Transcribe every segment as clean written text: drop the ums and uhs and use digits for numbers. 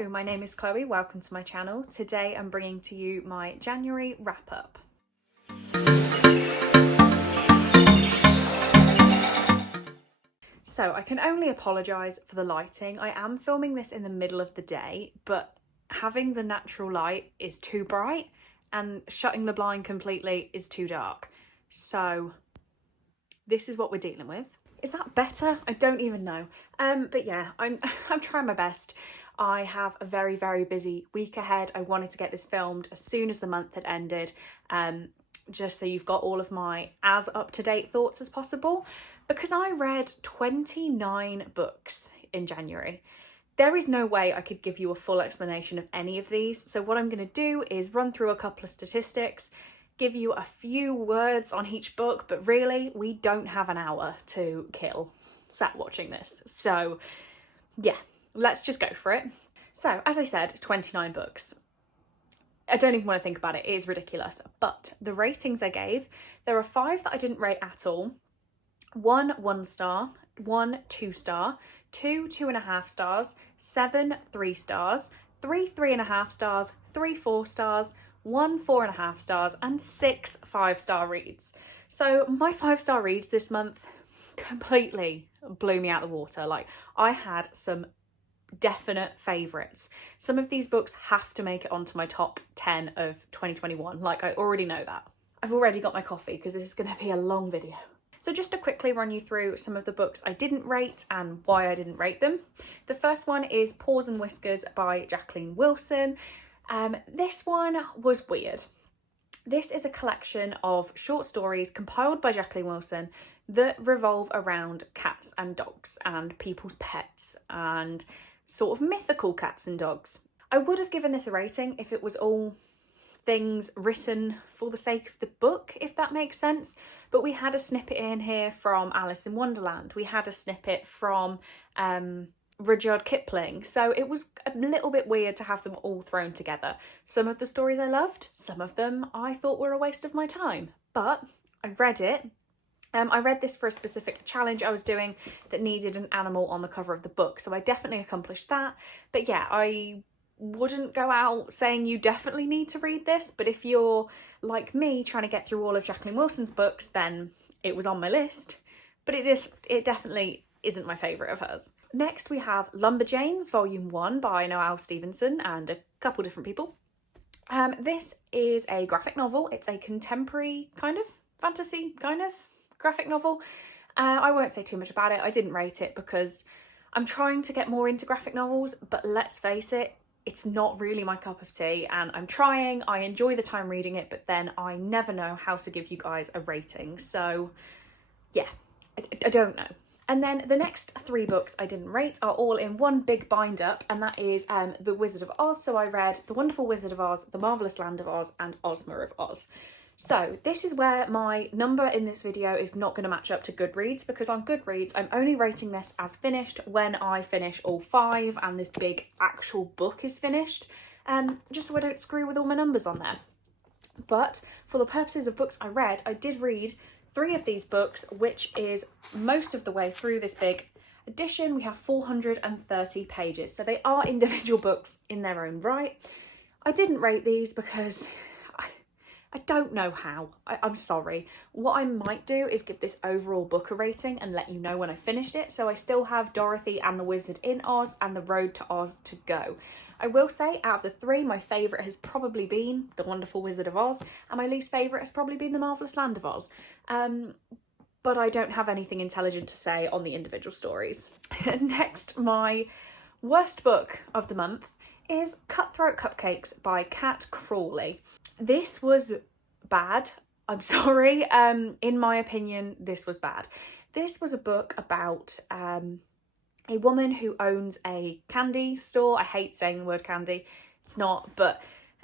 Hello, my name is Chloe, welcome to my channel. Today I'm bringing to you my January wrap-up. So I can only apologise for the lighting. I am filming this in the middle of the day, but having the natural light is too bright and shutting the blind completely is too dark. So this is what we're dealing with. Is that better? I don't even know. But yeah, I'm trying my best. I have a very, very busy week ahead. I wanted to get this filmed as soon as the month had ended, just so you've got all of my as up-to-date thoughts as possible, because I read 29 books in January. There is no way I could give you a full explanation of any of these, so what I'm going to do is run through a couple of statistics, give you a few words on each book, but really, we don't have an hour to kill sat watching this. So yeah, let's just go for it. So, as I said, 29 books. I don't even want to think about it. It is ridiculous. But the ratings I gave, there are 5 that I didn't rate at all. 1 star, 1 2 star, 2 2.5 stars, 7 3 stars, 3 3.5 stars, 3 4 stars, 1 4.5 stars, and 6 5-star reads. So my 5-star reads this month completely blew me out of the water. Like, I had some definite favourites. Some of these books have to make it onto my top 10 of 2021. Like, I already know that. I've already got my coffee because this is going to be a long video. So just to quickly run you through some of the books I didn't rate and why I didn't rate them. The first one is Paws and Whiskers by Jacqueline Wilson. This one was weird. This is a collection of short stories compiled by Jacqueline Wilson that revolve around cats and dogs and people's pets and sort of mythical cats and dogs. I would have given this a rating if it was all things written for the sake of the book, if that makes sense. But we had a snippet in here from Alice in Wonderland. We had a snippet from Rudyard Kipling. So it was a little bit weird to have them all thrown together. Some of the stories I loved, some of them I thought were a waste of my time. But I read it. I read this for a specific challenge I was doing that needed an animal on the cover of the book. So I definitely accomplished that. But yeah, I wouldn't go out saying you definitely need to read this. But if you're like me trying to get through all of Jacqueline Wilson's books, then it was on my list. But it definitely isn't my favourite of hers. Next we have Lumberjanes Volume 1 by Noelle Stevenson and a couple different people. This is a graphic novel. It's a contemporary kind of fantasy kind of graphic novel. I won't say too much about it. I didn't rate it because I'm trying to get more into graphic novels, but let's face it, it's not really my cup of tea, and I'm trying. I enjoy the time reading it, but then I never know how to give you guys a rating. So yeah, I don't know. And then the next 3 books I didn't rate are all in one big bind up, and that is The Wizard of Oz. So I read The Wonderful Wizard of Oz, The Marvellous Land of Oz, and Ozma of Oz. So this is where my number in this video is not going to match up to Goodreads, because on Goodreads I'm only rating this as finished when I finish all 5 and this big actual book is finished, just so I don't screw with all my numbers on there. But for the purposes of books I read, I did read 3 of these books, which is most of the way through this big edition. We have 430 pages, so they are individual books in their own right. I didn't rate these because I don't know how. I'm sorry. What I might do is give this overall book a rating and let you know when I finished it. So I still have Dorothy and the Wizard in Oz and The Road to Oz to go. I will say, out of the 3, my favourite has probably been The Wonderful Wizard of Oz, and my least favourite has probably been The Marvellous Land of Oz. But I don't have anything intelligent to say on the individual stories. Next, my worst book of the month is Cutthroat Cupcakes by Kat Crawley. This was bad. I'm sorry. In my opinion, this was bad. This was a book about a woman who owns a candy store. I hate saying the word candy. It's not, but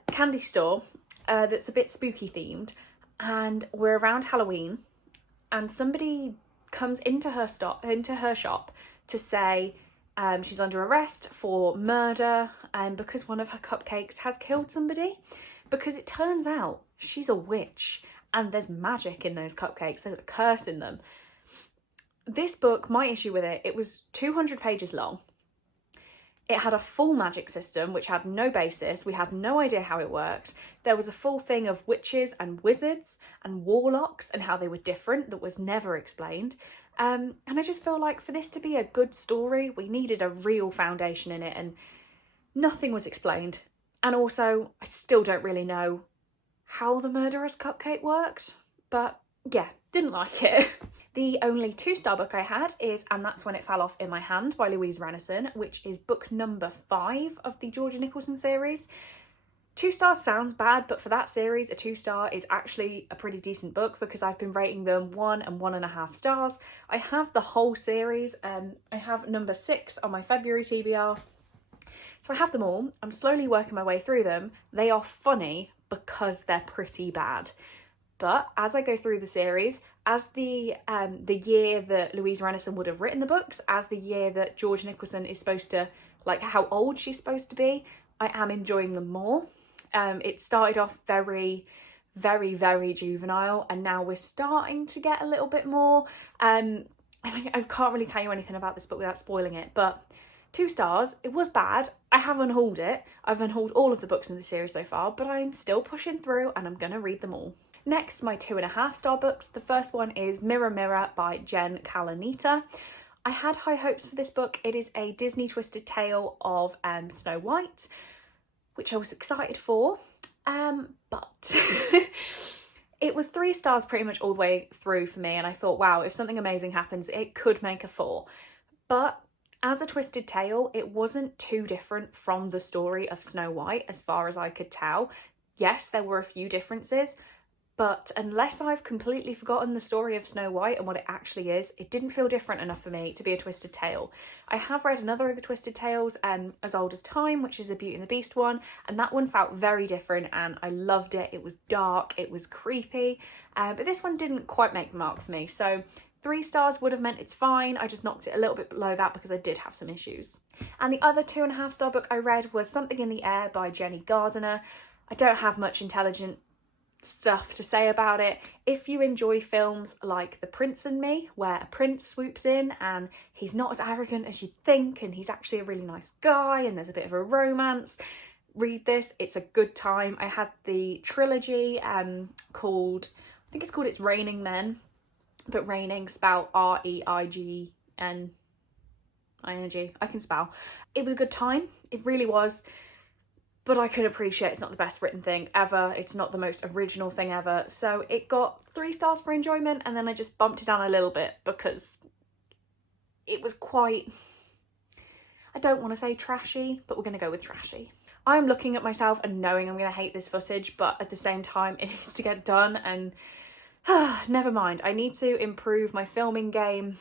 a candy store that's a bit spooky themed. And we're around Halloween, and somebody comes into her shop to say she's under arrest for murder because one of her cupcakes has killed somebody. Because it turns out she's a witch and there's magic in those cupcakes. There's a curse in them. This book, my issue with it, it was 200 pages long. It had a full magic system, which had no basis. We had no idea how it worked. There was a full thing of witches and wizards and warlocks and how they were different that was never explained. And I just feel like for this to be a good story, we needed a real foundation in it, and nothing was explained. And also, I still don't really know how the murderous cupcake worked, but yeah, didn't like it. The only 2-star book I had is And That's When It Fell Off in My Hand by Louise Renison, which is book number 5 of the Georgia Nicholson series. 2 stars sounds bad, but for that series, a 2-star is actually a pretty decent book because I've been rating them 1 and 1.5 stars. I have the whole series. I have number 6 on my February TBR. So I have them all. I'm slowly working my way through them. They are funny because they're pretty bad. But as I go through the series, as the year that Louise Renison would have written the books, as the year that George Nicholson is supposed to, like how old she's supposed to be, I am enjoying them more. It started off very, very, very juvenile, and now we're starting to get a little bit more. And I can't really tell you anything about this book without spoiling it, but 2 stars, it was bad. I have unhauled it. I've unhauled all of the books in the series so far, but I'm still pushing through and I'm going to read them all. Next, my 2.5-star books. The first one is Mirror Mirror by Jen Calanita. I had high hopes for this book. It is a Disney twisted tale of Snow White, which I was excited for, but it was 3 stars pretty much all the way through for me, and I thought, wow, if something amazing happens, it could make a 4. But as a twisted tale, it wasn't too different from the story of Snow White as far as I could tell. Yes, there were a few differences, but unless I've completely forgotten the story of Snow White and what it actually is, it didn't feel different enough for me to be a twisted tale. I have read another of the twisted tales, As Old as Time, which is a Beauty and the Beast one, and that one felt very different and I loved it. It was dark, it was creepy, but this one didn't quite make the mark for me. So 3 stars would have meant it's fine. I just knocked it a little bit below that because I did have some issues. And the other 2.5-star book I read was Something in the Air by Jenny Gardiner. I don't have much intelligent stuff to say about it. If you enjoy films like The Prince and Me, where a prince swoops in and he's not as arrogant as you'd think and he's actually a really nice guy and there's a bit of a romance, read this. It's a good time. I had the trilogy called, I think it's called It's Raining Men, but raining spelled Reigning. I can spell. It was a good time. It really was. But I could appreciate it's not the best written thing ever. It's not the most original thing ever. So it got 3 stars for enjoyment, and then I just bumped it down a little bit because it was quite, I don't want to say trashy, but we're going to go with trashy. I'm looking at myself and knowing I'm going to hate this footage, but at the same time, it needs to get done, and never mind. I need to improve my filming game.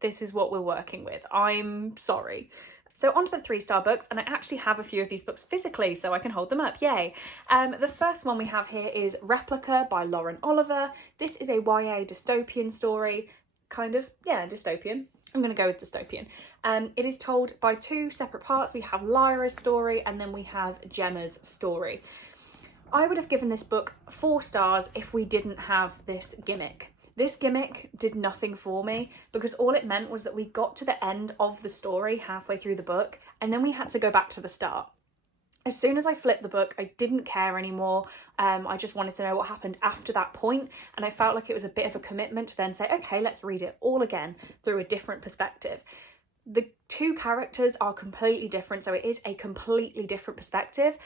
This is what we're working with. I'm sorry. So on to the 3-star books, and I actually have a few of these books physically so I can hold them up, yay. The first one we have here is Replica by Lauren Oliver. This is a YA dystopian story, kind of, yeah, dystopian. I'm going to go with dystopian. It is told by 2 separate parts. We have Lyra's story and then we have Gemma's story. I would have given this book 4 stars if we didn't have this gimmick. This gimmick did nothing for me because all it meant was that we got to the end of the story halfway through the book and then we had to go back to the start. As soon as I flipped the book, I didn't care anymore. I just wanted to know what happened after that point, and I felt like it was a bit of a commitment to then say, okay, let's read it all again through a different perspective. The 2 characters are completely different, so it is a completely different perspective,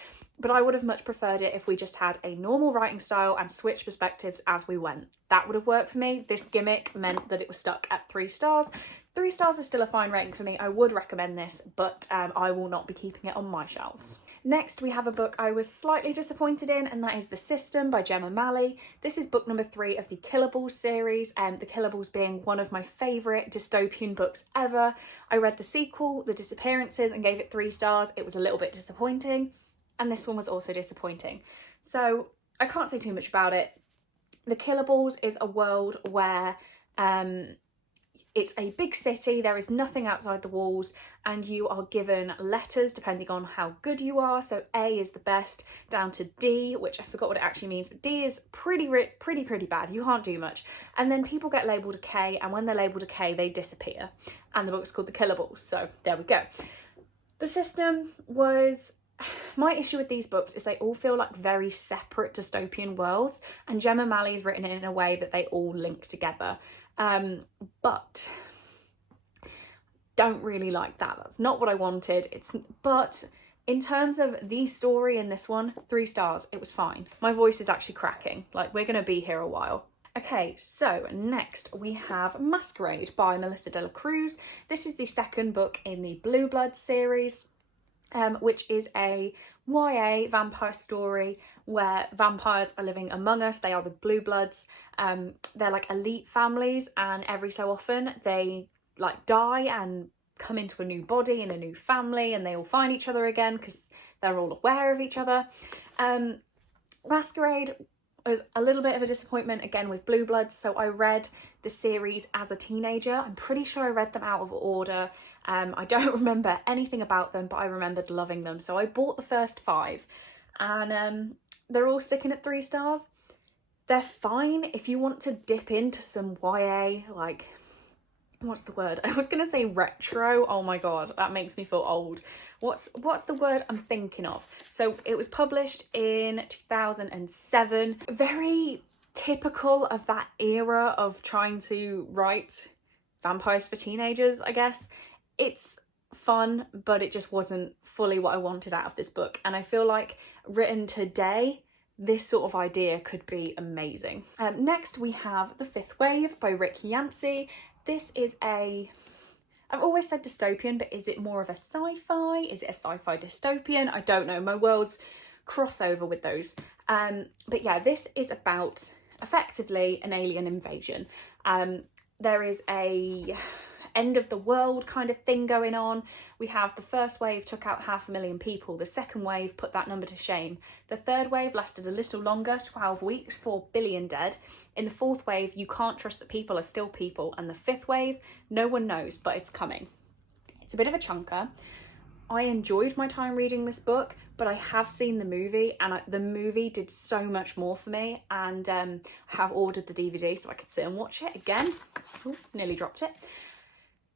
but I would have much preferred it if we just had a normal writing style and switched perspectives as we went. That would have worked for me. This gimmick meant that it was stuck at 3 stars. 3 stars is still a fine rating for me. I would recommend this, but I will not be keeping it on my shelves. Next, we have a book I was slightly disappointed in, and that is The System by Gemma Malley. This is book number 3 of the Killables series, The Killables being one of my favourite dystopian books ever. I read the sequel, The Disappearances, and gave it 3 stars. It was a little bit disappointing, and this one was also disappointing. So I can't say too much about it. The Killables is a world where it's a big city, there is nothing outside the walls, and you are given letters depending on how good you are. So A is the best, down to D, which I forgot what it actually means, but D is pretty bad. You can't do much. And then people get labelled a K, and when they're labelled a K, they disappear. And the book's called The Killables, so there we go. The system was... My issue with these books is they all feel like very separate dystopian worlds, and Gemma Malley's written it in a way that they all link together. But don't really like that. That's not what I wanted. But in terms of the story in this one, 3 stars. It was fine. My voice is actually cracking. Like, we're gonna be here a while. Okay, so next we have Masquerade by Melissa de la Cruz. This is the second book in the Blue Blood series, which is a YA vampire story where vampires are living among us. They are the Blue Bloods. They're like elite families, and every so often they like die and come into a new body in a new family, and they all find each other again because they're all aware of each other. Masquerade was a little bit of a disappointment again with Blue Bloods. So I read the series as a teenager. I'm pretty sure I read them out of order. I don't remember anything about them, but I remembered loving them. So I bought the first 5, and they're all sticking at 3 stars. They're fine if you want to dip into some YA, like, what's the word? I was gonna say retro. Oh my god, that makes me feel old. What's the word I'm thinking of? So it was published in 2007. Very typical of that era of trying to write vampires for teenagers, I guess. It's fun, but it just wasn't fully what I wanted out of this book. And I feel like written today, this sort of idea could be amazing. Next we have The Fifth Wave by Rick Yancey. This is I've always said dystopian, but is it more of a sci-fi? Is it a sci-fi dystopian? I don't know. My worlds cross over with those. But yeah, this is about effectively an alien invasion. There is a end of the world kind of thing going on. We have the first wave took out 500,000 people. The second wave put that number to shame. The third wave lasted a little longer, 12 weeks, 4 billion dead. In the fourth wave, you can't trust that people are still people. And the fifth wave, no one knows, but it's coming. It's a bit of a chunker. I enjoyed my time reading this book, but I have seen the movie, and the movie did so much more for me, and I have ordered the DVD so I could sit and watch it again. Ooh, nearly dropped it.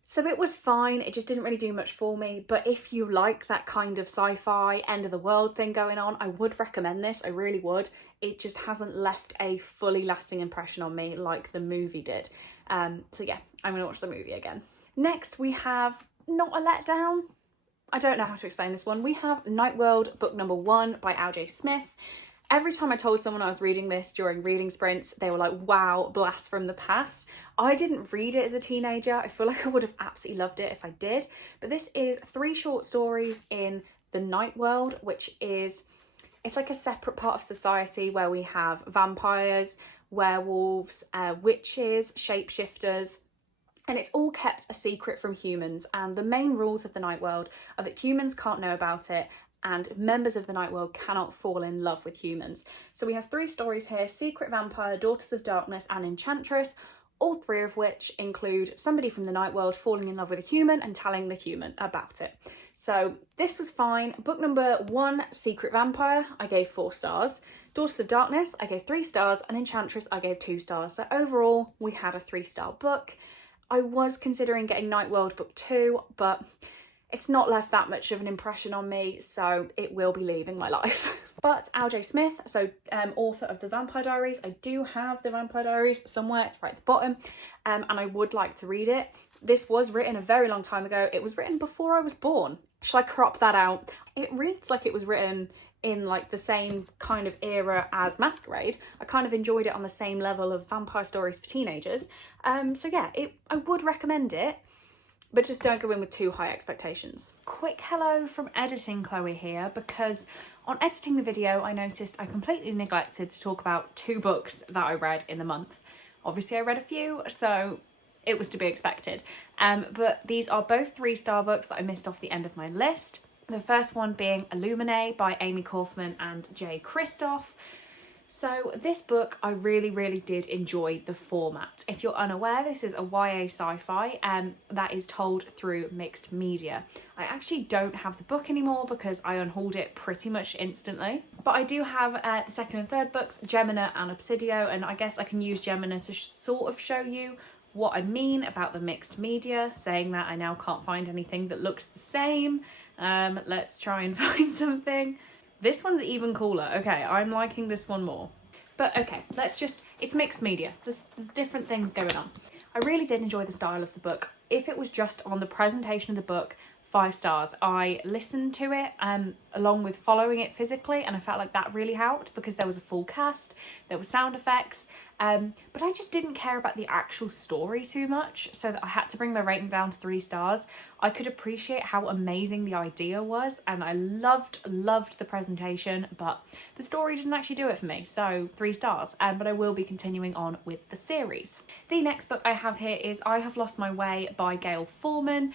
So it was fine, it just didn't really do much for me, but if you like that kind of sci-fi, end of the world thing going on, I would recommend this, I really would. It just hasn't left a fully lasting impression on me like the movie did. So yeah, I'm gonna watch the movie again. Next we have not a letdown. I don't know how to explain this one. We have Night World, book number 1 by L.J. Smith. Every time I told someone I was reading this during reading sprints, they were like, wow, blast from the past. I didn't read it as a teenager. I feel like I would have absolutely loved it if I did. But this is 3 short stories in the Night World, which is, it's like a separate part of society where we have vampires, werewolves, witches, shapeshifters, and it's all kept a secret from humans. And the main rules of the Night World are that humans can't know about it, and members of the Night World cannot fall in love with humans. So we have 3 stories here: Secret Vampire, Daughters of Darkness, and Enchantress, all 3 of which include somebody from the Night World falling in love with a human and telling the human about it. So this was fine. Book number 1, Secret Vampire, I gave 4 stars. Daughters of Darkness, I gave 3 stars, and Enchantress, I gave 2 stars. So overall, we had a 3-star book. I was considering getting Night World book 2, but it's not left that much of an impression on me, so it will be leaving my life. But L.J. Smith, so author of the Vampire Diaries, I do have the Vampire Diaries somewhere, it's right at the bottom, and I would like to read it. This was written a very long time ago. It was written before I was born. Should I crop that out? It reads like it was written in like the same kind of era as Masquerade. I kind of enjoyed it on the same level of vampire stories for teenagers. So yeah, I would recommend it, but just don't go in with too high expectations. Quick hello from Editing Chloe here, because on editing the video, I noticed I completely neglected to talk about 2 books that I read in the month. Obviously I read a few, so it was to be expected. But these are both 3-star books that I missed off the end of my list. The first one being Illuminae by Amy Kaufman and Jay Kristoff. So this book, I really, really did enjoy the format. If you're unaware, this is a YA sci-fi that is told through mixed media. I actually don't have the book anymore because I unhauled it pretty much instantly. But I do have the second and third books, Gemina and Obsidio, and I guess I can use Gemina to sort of show you what I mean about the mixed media, saying that I now can't find anything that looks the same. Let's try and find something. This one's even cooler. Okay, I'm liking this one more. But okay, it's mixed media. There's different things going on. I really did enjoy the style of the book. If it was just on the presentation of the book, 5 stars. I listened to it along with following it physically, and I felt like that really helped because there was a full cast, there were sound effects, but I just didn't care about the actual story too much, so that I had to bring my rating down to 3 stars. I could appreciate how amazing the idea was, and I loved the presentation, but the story didn't actually do it for me, so 3 stars. But I will be continuing on with the series. The next book I have here is I Have Lost My Way by Gail Forman.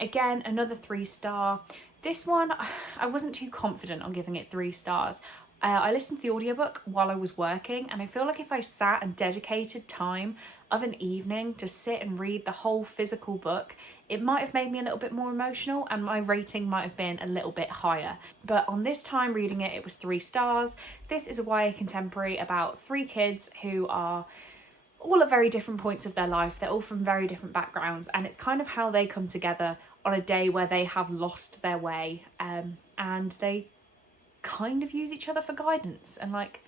Again, another 3 star. This one, I wasn't too confident on giving it 3 stars. I listened to the audiobook while I was working, and I feel like if I sat and dedicated time of an evening to sit and read the whole physical book, it might have made me a little bit more emotional and my rating might have been a little bit higher. But on this time reading it, it was 3 stars. This is a YA contemporary about 3 kids who are all at very different points of their life. They're all from very different backgrounds, and it's kind of how they come together on a day where they have lost their way, and they kind of use each other for guidance, and like,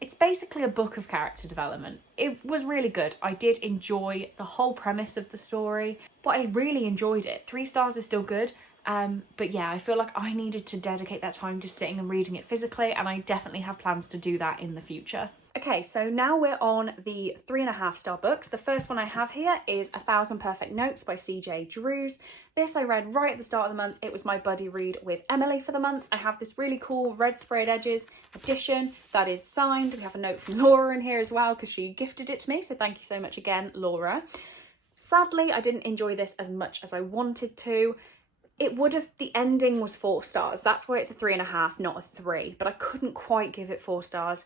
it's basically a book of character development. It was really good. I did enjoy the whole premise of the story, but I really enjoyed it. 3 stars is still good, but yeah, I feel like I needed to dedicate that time to sitting and reading it physically, and I definitely have plans to do that in the future. Okay, so now we're on the 3.5 star books. The first one I have here is 1,000 Perfect Notes by CJ Drews. This I read right at the start of the month. It was my buddy read with Emily for the month. I have this really cool red sprayed edges edition that is signed. We have a note from Laura in here as well because she gifted it to me, so thank you so much again, Laura. Sadly, I didn't enjoy this as much as I wanted to. The ending was 4 stars. That's why it's a 3.5, not a 3, but I couldn't quite give it 4 stars.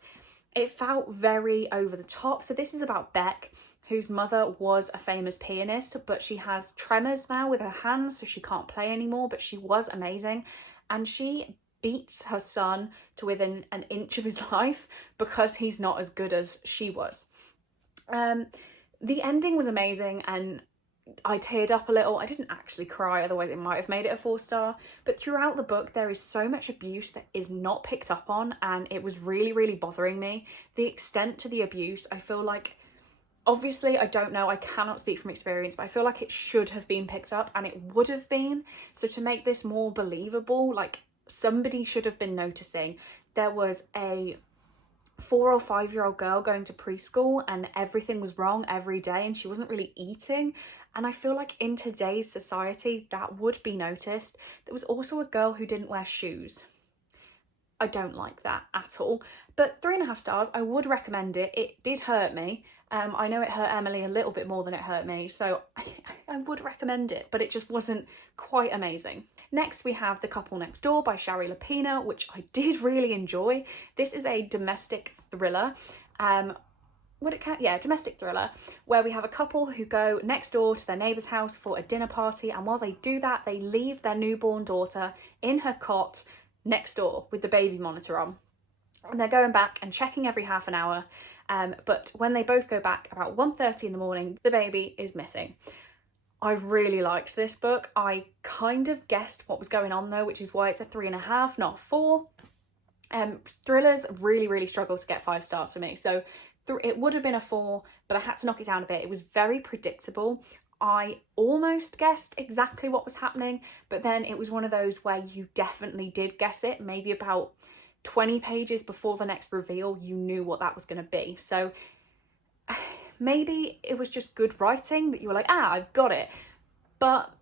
It felt very over the top. So this is about Beck, whose mother was a famous pianist, but she has tremors now with her hands, so she can't play anymore, but she was amazing. And she beats her son to within an inch of his life because he's not as good as she was. The ending was amazing, and I teared up a little. I didn't actually cry, otherwise it might have made it a 4 star. But throughout the book, there is so much abuse that is not picked up on, and it was really, really bothering me. The extent to the abuse, I feel like, obviously, I don't know, I cannot speak from experience, but I feel like it should have been picked up, and it would have been. So to make this more believable, like, somebody should have been noticing. There was a 4 or 5-year-old girl going to preschool and everything was wrong every day and she wasn't really eating, and I feel like in today's society that would be noticed. There was also a girl who didn't wear shoes. I don't like that at all, but 3.5 stars. I would recommend it. It did hurt me. I know it hurt Emily a little bit more than it hurt me, so I would recommend it, but it just wasn't quite amazing. Next, we have The Couple Next Door by Shari Lapina, which I did really enjoy. This is a domestic thriller. Would it count? Yeah, domestic thriller, where we have a couple who go next door to their neighbour's house for a dinner party, and while they do that, they leave their newborn daughter in her cot next door with the baby monitor on. And they're going back and checking every half an hour, but when they both go back about 1:30 in the morning, the baby is missing. I really liked this book. I kind of guessed what was going on though, which is why it's a 3.5, not 4. Thrillers really, really struggle to get 5 stars for me. So it would have been a 4, but I had to knock it down a bit. It was very predictable. I almost guessed exactly what was happening, but then it was one of those where you definitely did guess it. Maybe about 20 pages before the next reveal, you knew what that was going to be. So maybe it was just good writing that you were like, I've got it. But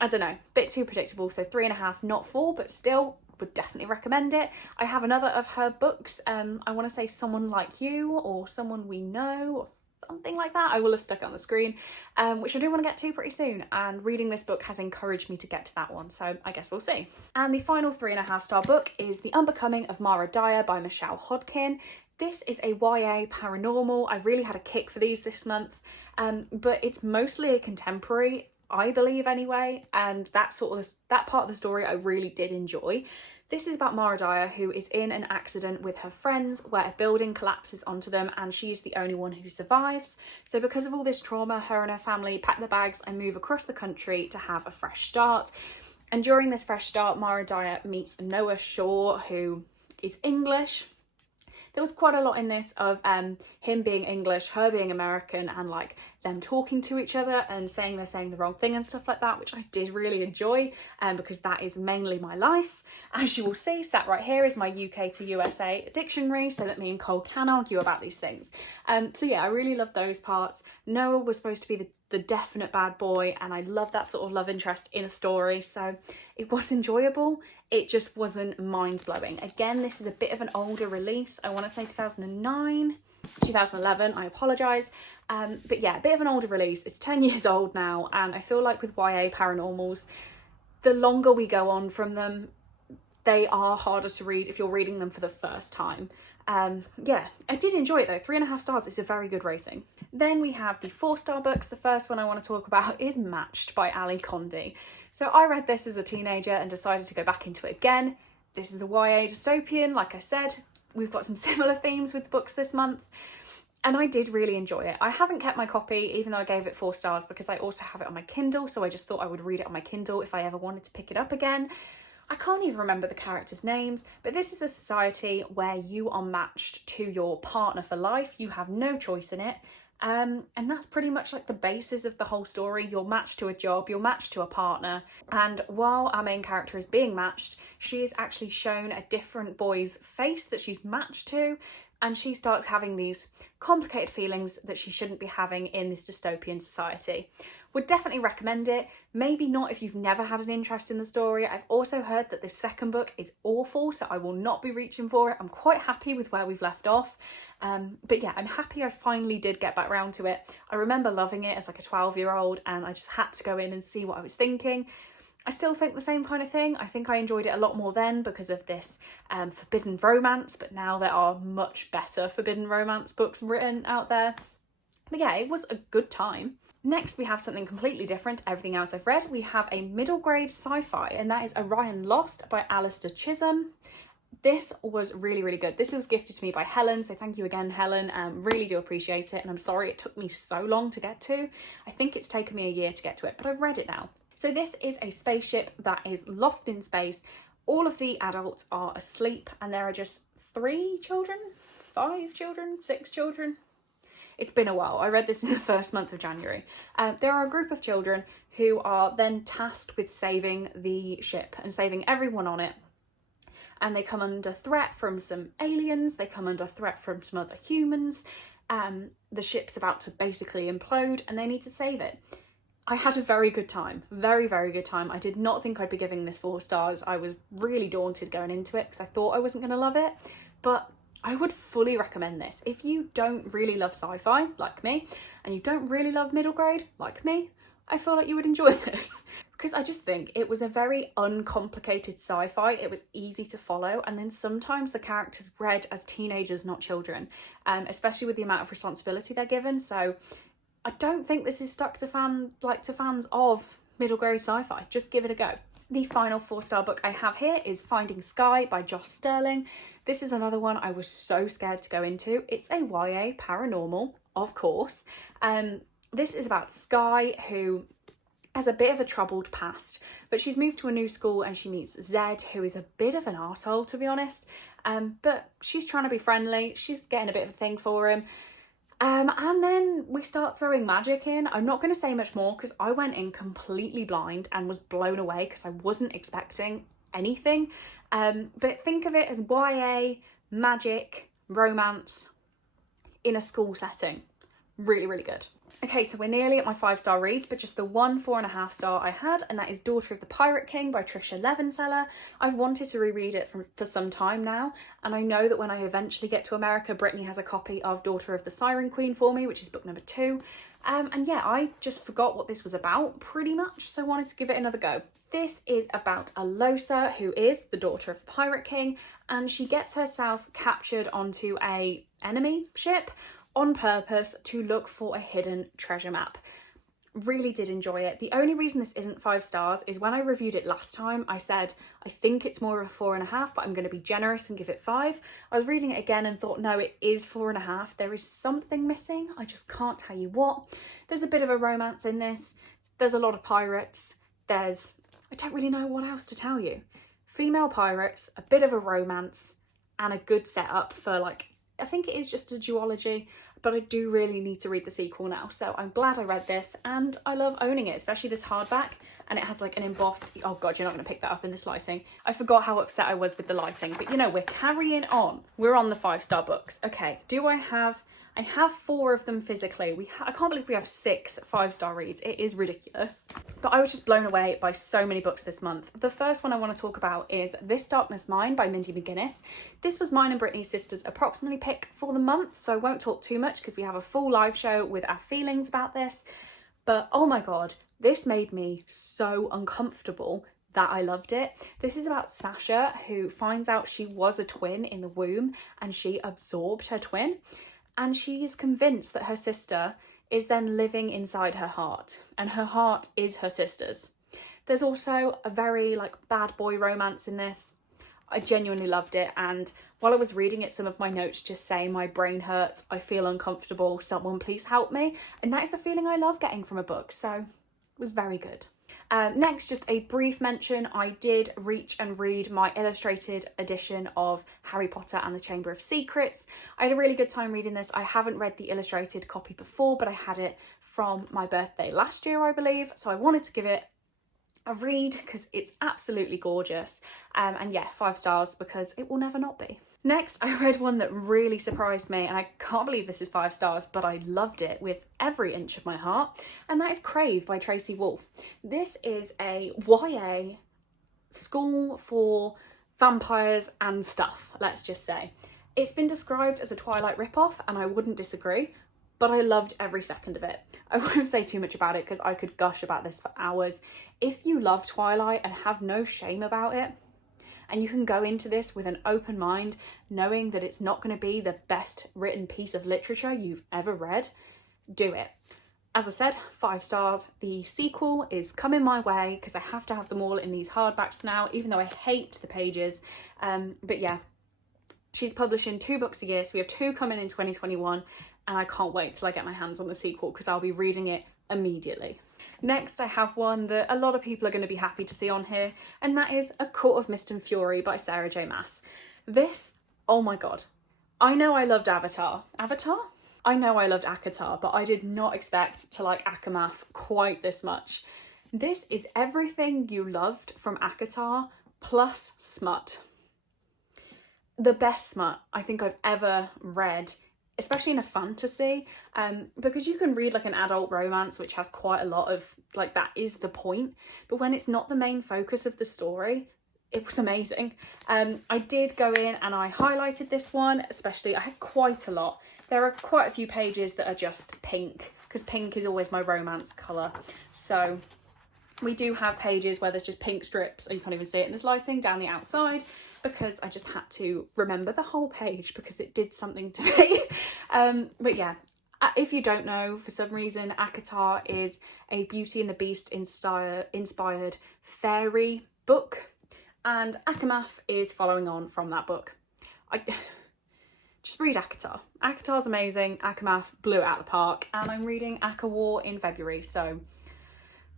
I don't know, bit too predictable. So 3.5, not 4, but still would definitely recommend it. I have another of her books. I want to say Someone Like You or Someone We Know or something like that. I will have stuck it on the screen, which I do want to get to pretty soon. And reading this book has encouraged me to get to that one. So I guess we'll see. And the final 3.5 star book is The Unbecoming of Mara Dyer by Michelle Hodkin. This is a YA paranormal. I really had a kick for these this month, but it's mostly a contemporary, I believe anyway, and that part of the story I really did enjoy. This is about Mara Dyer, who is in an accident with her friends where a building collapses onto them and she is the only one who survives. So because of all this trauma, her and her family pack their bags and move across the country to have a fresh start. And during this fresh start, Mara Dyer meets Noah Shaw, who is English. There was quite a lot in this of him being English, her being American, and like them talking to each other and saying they're saying the wrong thing and stuff like that, which I did really enjoy, because that is mainly my life. As you will see, sat right here is my UK to USA dictionary, so that me and Cole can argue about these things. So yeah, I really loved those parts. Noah was supposed to be the definite bad boy, and I love that sort of love interest in a story, so it was enjoyable. It just wasn't mind-blowing. Again, this is a bit of an older release. I want to say 2009, 2011, I apologise. But yeah, a bit of an older release. It's 10 years old now, and I feel like with YA paranormals, the longer we go on from them, they are harder to read if you're reading them for the first time. Yeah, I did enjoy it though. 3.5 stars is a very good rating. Then we have the 4-star books. The first one I want to talk about is Matched by Ali Condé. So I read this as a teenager and decided to go back into it again. This is a YA dystopian, like I said. We've got some similar themes with the books this month. And I did really enjoy it. I haven't kept my copy, even though I gave it 4 stars, because I also have it on my Kindle. So I just thought I would read it on my Kindle if I ever wanted to pick it up again. I can't even remember the characters' names, but this is a society where you are matched to your partner for life. You have no choice in it. And that's pretty much like the basis of the whole story. You're matched to a job, you're matched to a partner. And while our main character is being matched, she is actually shown a different boy's face that she's matched to. And she starts having these complicated feelings that she shouldn't be having in this dystopian society. Would definitely recommend it. Maybe not if you've never had an interest in the story. I've also heard that this second book is awful, so I will not be reaching for it. I'm quite happy with where we've left off. But yeah, I'm happy I finally did get back round to it. I remember loving it as like a 12-year-old, and I just had to go in and see what I was thinking. I still think the same kind of thing. I think I enjoyed it a lot more then because of this forbidden romance, but now there are much better forbidden romance books written out there. But yeah, it was a good time. Next, we have something completely different. Everything else I've read, we have a middle grade sci-fi, and that is Orion Lost by Alistair Chisholm. This was really, really good. This was gifted to me by Helen, so thank you again, Helen. Really do appreciate it, and I'm sorry it took me so long to get to. I think it's taken me a year to get to it, but I've read it now. So this is a spaceship that is lost in space. All of the adults are asleep, and there are just 3 children, 5 children, 6 children. It's been a while. I read this in the first month of January. There are a group of children who are then tasked with saving the ship and saving everyone on it. And they come under threat from some aliens. They come under threat from some other humans. The ship's about to basically implode and they need to save it. I had a very good time. Very, very good time. I did not think I'd be giving this 4 stars. I was really daunted going into it because I thought I wasn't going to love it. But I would fully recommend this. If you don't really love sci-fi, like me, and you don't really love middle grade, like me, I feel like you would enjoy this. Because I just think it was a very uncomplicated sci-fi. It was easy to follow. And then sometimes the characters read as teenagers, not children, especially with the amount of responsibility they're given. So I don't think this is stuck to fans of middle grade sci-fi. Just give it a go. The final 4-star book I have here is Finding Sky by Joss Sterling. This is another one I was so scared to go into. It's a YA paranormal, of course. This is about Sky, who has a bit of a troubled past, but she's moved to a new school and she meets Zed, who is a bit of an arsehole, to be honest. But she's trying to be friendly. She's getting a bit of a thing for him. And then we start throwing magic in. I'm not going to say much more because I went in completely blind and was blown away because I wasn't expecting anything. But think of it as YA, magic, romance in a school setting. Really, really good. Okay, so we're nearly at my 5-star reads, but just the one 4.5 star I had, and that is Daughter of the Pirate King by Trisha Levenseller. I've wanted to reread it for some time now, and I know that when I eventually get to America, Brittany has a copy of Daughter of the Siren Queen for me, which is book number 2. And yeah, I just forgot what this was about pretty much, so wanted to give it another go. This is about Alosa, who is the daughter of the Pirate King, and she gets herself captured onto a enemy ship on purpose to look for a hidden treasure map. Really did enjoy it. The only reason this isn't 5 stars is when I reviewed it last time, I said, I think it's more of a 4.5, but I'm going to be generous and give it 5. I was reading it again and thought, no, it is 4.5. There is something missing. I just can't tell you what. There's a bit of a romance in this. There's a lot of pirates. There's I don't really know what else to tell you. Female pirates, a bit of a romance, and a good setup for, like, I think it is just a duology, but I do really need to read the sequel now. So I'm glad I read this, and I love owning it, especially this hardback. And it has like an embossed, oh God, you're not gonna pick that up in this lighting. I forgot how upset I was with the lighting, but you know, we're carrying on. We're on the 5-star books. Okay, I have 4 of them physically. I can't believe we have 6 5-star reads. It is ridiculous. But I was just blown away by so many books this month. The first one I want to talk about is This Darkness Mine by Mindy McGuinness. This was mine and Brittany's sister's approximately pick for the month, so I won't talk too much because we have a full live show with our feelings about this. But oh my God, this made me so uncomfortable that I loved it. This is about Sasha, who finds out she was a twin in the womb and she absorbed her twin. And she is convinced that her sister is then living inside her heart, and her heart is her sister's. There's also a very like bad boy romance in this. I genuinely loved it, and while I was reading it, some of my notes just say my brain hurts, I feel uncomfortable, someone please help me. And that is the feeling I love getting from a book, so it was very good. Next, just a brief mention, I did reach and read my illustrated edition of Harry Potter and the Chamber of Secrets. I had a really good time reading this. I haven't read the illustrated copy before, but I had it from my birthday last year, I believe. So I wanted to give it a read because it's absolutely gorgeous. And yeah, 5 stars because it will never not be. Next, I read one that really surprised me, and I can't believe this is 5 stars, but I loved it with every inch of my heart, and that is Crave by Tracy Wolfe. This is a YA school for vampires and stuff, let's just say. It's been described as a Twilight ripoff, and I wouldn't disagree, but I loved every second of it. I won't say too much about it because I could gush about this for hours. If you love Twilight and have no shame about it, and you can go into this with an open mind, knowing that it's not going to be the best written piece of literature you've ever read, do it. As I said, 5 stars. The sequel is coming my way because I have to have them all in these hardbacks now, even though I hate the pages. But yeah, she's publishing 2 books a year, so we have 2 coming in 2021, and I can't wait till I get my hands on the sequel because I'll be reading it immediately. Next, I have one that a lot of people are going to be happy to see on here, and that is A Court of Mist and Fury by Sarah J Maas. This, oh my God. I know I loved Avatar. Avatar? I know I loved ACOTAR, but I did not expect to like ACOMAF quite this much. This is everything you loved from ACOTAR plus smut. The best smut I think I've ever read, especially in a fantasy, because you can read like an adult romance which has quite a lot of, like, that is the point, but when it's not the main focus of the story, it was amazing. I did go in and I highlighted this one, especially, I had quite a lot. There are quite a few pages that are just pink, because pink is always my romance colour. So we do have pages where there's just pink strips, and you can't even see it in this lighting, down the outside, because I just had to remember the whole page because it did something to me. But yeah, if you don't know, for some reason, ACOTAR is a Beauty and the Beast inspired fairy book, and ACOMAF is following on from that book. Just read ACOTAR. ACOTAR's amazing. ACOMAF blew it out of the park, and I'm reading ACOWAR in February, so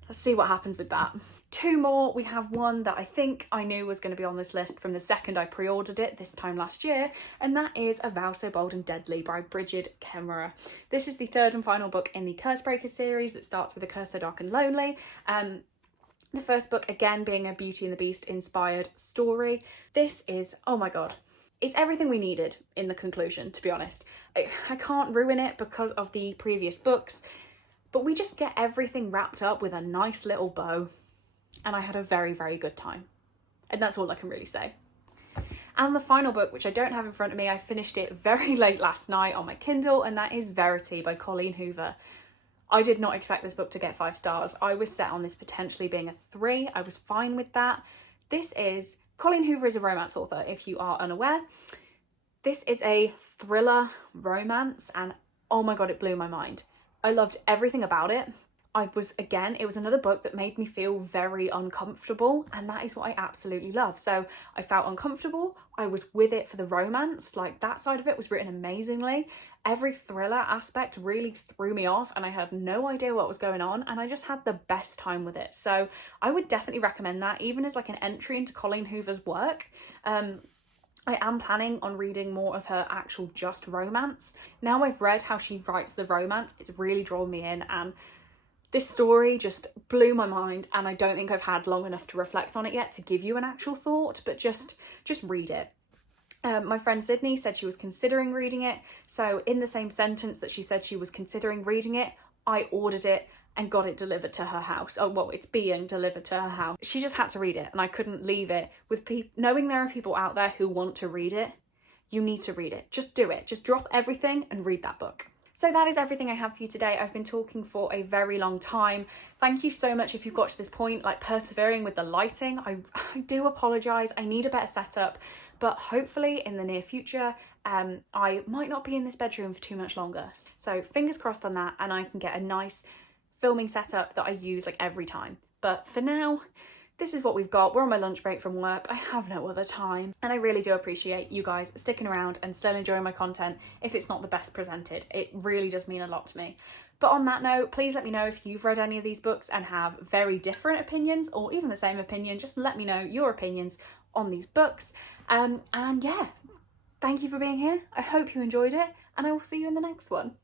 let's see what happens with that. 2 more. We have one that I think I knew was going to be on this list from the second I pre-ordered it this time last year, and that is A Vow So Bold and Deadly by Bridget Kemmerer. This is the 3rd and final book in the Cursebreaker series that starts with A Curse So Dark and Lonely. The first book, again, being a Beauty and the Beast inspired story. This is, oh my God, it's everything we needed in the conclusion, to be honest. I can't ruin it because of the previous books, but we just get everything wrapped up with a nice little bow, and I had a very, very good time. And that's all I can really say. And the final book, which I don't have in front of me, I finished it very late last night on my Kindle, and that is Verity by Colleen Hoover. I did not expect this book to get 5 stars. I was set on this potentially being a 3. I was fine with that. Colleen Hoover is a romance author, if you are unaware. This is a thriller romance, and oh my God, it blew my mind. I loved everything about it. it was another book that made me feel very uncomfortable, and that is what I absolutely love. So I felt uncomfortable, I was with it for the romance, like that side of it was written amazingly. Every thriller aspect really threw me off and I had no idea what was going on, and I just had the best time with it. So I would definitely recommend that, even as like an entry into Colleen Hoover's work. I am planning on reading more of her actual just romance. Now I've read how she writes the romance, it's really drawn me in, and this story just blew my mind, and I don't think I've had long enough to reflect on it yet to give you an actual thought, but just read it. My friend Sydney said she was considering reading it, so in the same sentence that she said she was considering reading it, I ordered it and got it delivered to her house. Oh, well, it's being delivered to her house. She just had to read it, and I couldn't leave it with knowing there are people out there who want to read it. You need to read it. Just do it. Just drop everything and read that book. So that is everything I have for you today. I've been talking for a very long time. Thank you so much if you've got to this point, like persevering with the lighting. I do apologise. I need a better setup, but hopefully in the near future, I might not be in this bedroom for too much longer. So fingers crossed on that, and I can get a nice filming setup that I use like every time. But for now, this is what we've got. We're on my lunch break from work. I have no other time. And I really do appreciate you guys sticking around and still enjoying my content if it's not the best presented. It really does mean a lot to me. But on that note, please let me know if you've read any of these books and have very different opinions, or even the same opinion. Just let me know your opinions on these books. And yeah, thank you for being here. I hope you enjoyed it, and I will see you in the next one.